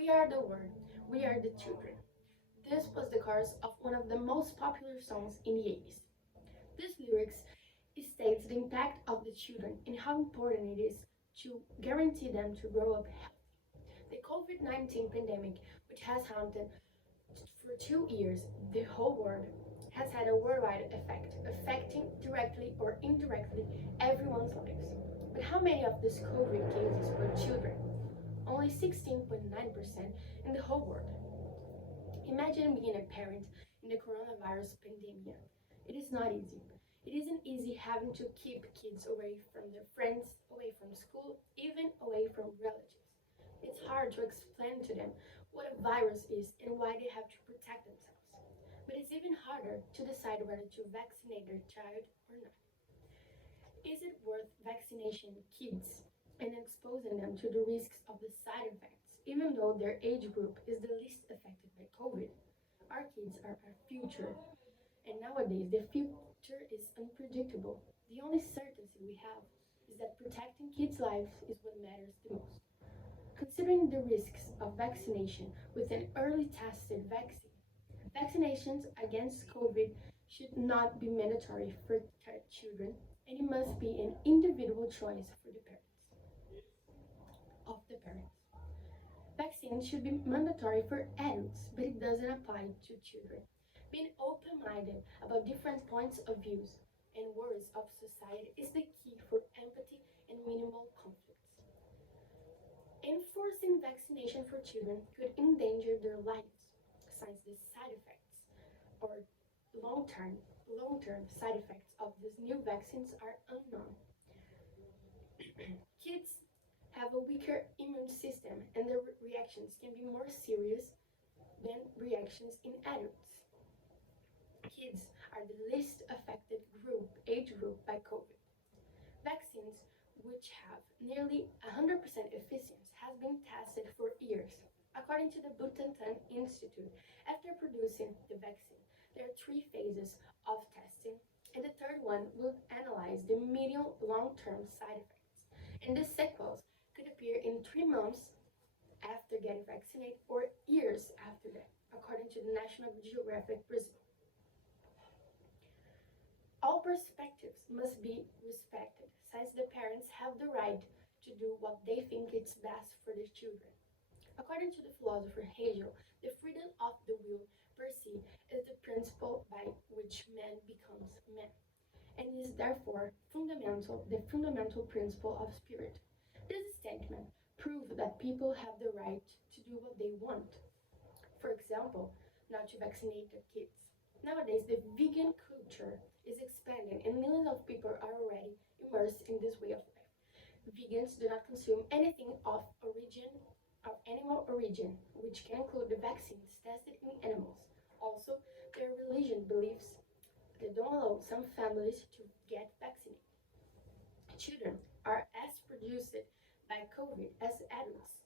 We are the world, we are the children. This was the chorus of one of the most popular songs in the 80s. These lyrics states the impact of the children and how important it is to guarantee them to grow up healthy. The COVID-19 pandemic, which has haunted for 2 years the whole world, has had a worldwide effect, affecting directly or indirectly everyone's lives. But how many of these COVID cases were children? Only 16.9% in the whole world. Imagine being a parent in the coronavirus pandemic. It is not easy. It isn't easy having to keep kids away from their friends, away from school, even away from relatives. It's hard to explain to them what a virus is and why they have to protect themselves. But it's even harder to decide whether to vaccinate their child or not. Is it worth vaccination kids and exposing them to the risks of the side effects, even though their age group is the least affected by COVID? Our kids are our future, and nowadays the future is unpredictable. The only certainty we have is that protecting kids' lives is what matters the most. Considering the risks of vaccination with an early tested vaccine, vaccinations against COVID should not be mandatory for children, and it must be an individual choice for the parents. Vaccines should be mandatory for adults, but it doesn't apply to children. Being open-minded about different points of views and words of society is the key for empathy and minimal conflicts. Enforcing vaccination for children could endanger their lives, since the side effects or long-term side effects of these new vaccines are unknown. Kids have a weaker immune system and their reactions can be more serious than reactions in adults. Kids are the least affected age group by COVID. Vaccines, which have nearly 100% efficiency, has been tested for years. According to the Butantan Institute, after producing the vaccine, there are three phases of testing, and the third one will analyze the medium long-term side effects. And the sequels could appear in 3 months after getting vaccinated or years after that, according to the National Geographic Brazil. All perspectives must be respected, since the parents have the right to do what they think is best for their children. According to the philosopher Hegel, the freedom of the will per se is the principle by which man becomes man, and is therefore the fundamental principle of spirit. This statement proves that people have the right to do what they want. For example, not to vaccinate their kids. Nowadays, the vegan culture is expanding, and millions of people are already immersed in this way of life. Vegans do not consume anything of animal origin, which can include the vaccines tested in animals. Also, their religion beliefs they don't allow some families to get vaccinated. Children are as produced by COVID as adults,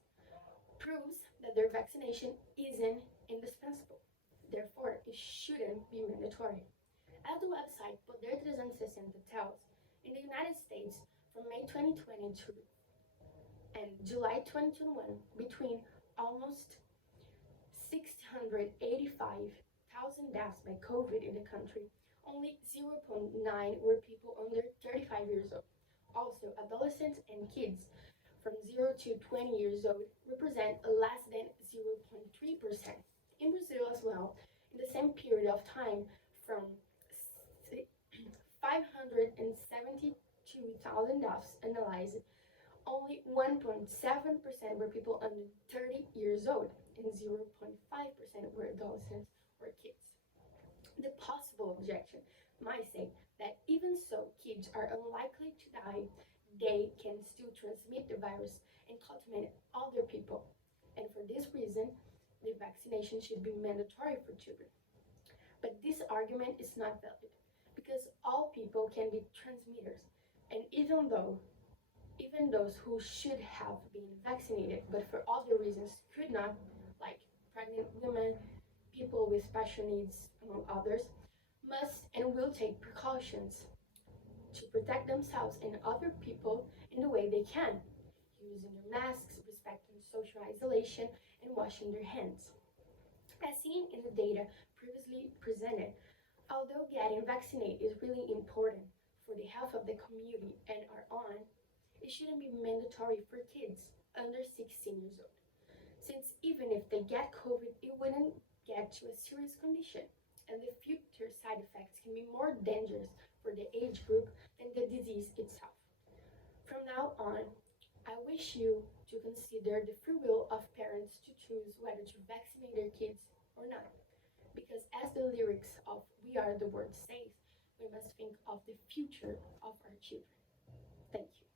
proves that their vaccination isn't indispensable. Therefore, it shouldn't be mandatory. As the website Poder 360 tells, in the United States, from May 2022 and July 2021, between almost 685,000 deaths by COVID in the country, only 0.9 were people under 35 years old. Also, adolescents and kids from 0 to 20 years old represent less than 0.3%. In Brazil as well, in the same period of time, from 572,000 deaths analyzed, only 1.7% were people under 30 years old, and 0.5% were adolescents or kids. The possible objection might say that even so kids are unlikely to die, they can still transmit the virus and contaminate other people. And for this reason, the vaccination should be mandatory for children. But this argument is not valid because all people can be transmitters, and even those who should have been vaccinated but for other reasons could not, like pregnant women, people with special needs, among others, must and will take precautions to protect themselves and other people in the way they can, using their masks, respecting social isolation, and when washing their hands. As seen in the data previously presented, although getting vaccinated is really important for the health of the community and our own, it shouldn't be mandatory for kids under 16 years old, since even if they get COVID, it wouldn't get to a serious condition, and the future side effects can be more dangerous for the age group than the disease itself. From now on, I wish you to consider the free will of parents to choose whether to vaccinate their kids or not. Because as the lyrics of We Are the World says, we must think of the future of our children. Thank you.